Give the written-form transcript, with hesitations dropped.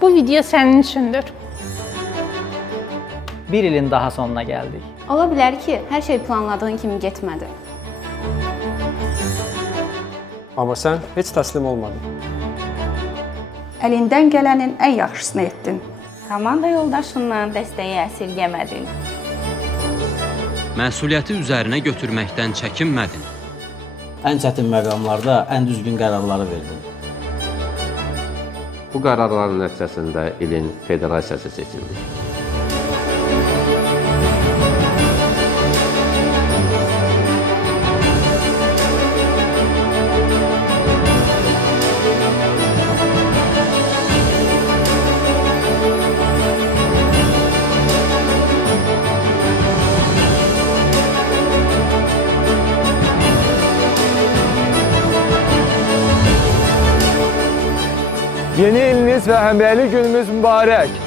Bu video sənin üçündür. Bir ilin daha sonuna gəldik. Ola bilər ki, hər şey planladığın kimi getmədi. Amma sən heç təslim olmadın. Əlindən gələnin ən yaxşısını etdin. Komanda yoldaşından dəstəyi əsirgəmədin. Məsuliyyəti üzərinə götürməkdən çəkinmədin. Ən çətin məqamlarda ən düzgün qərarları verdin. Bu qərarların nəticəsində ilin federasiyası seçildi. Yeni iliniz və həmrəylik günümüz mübarək.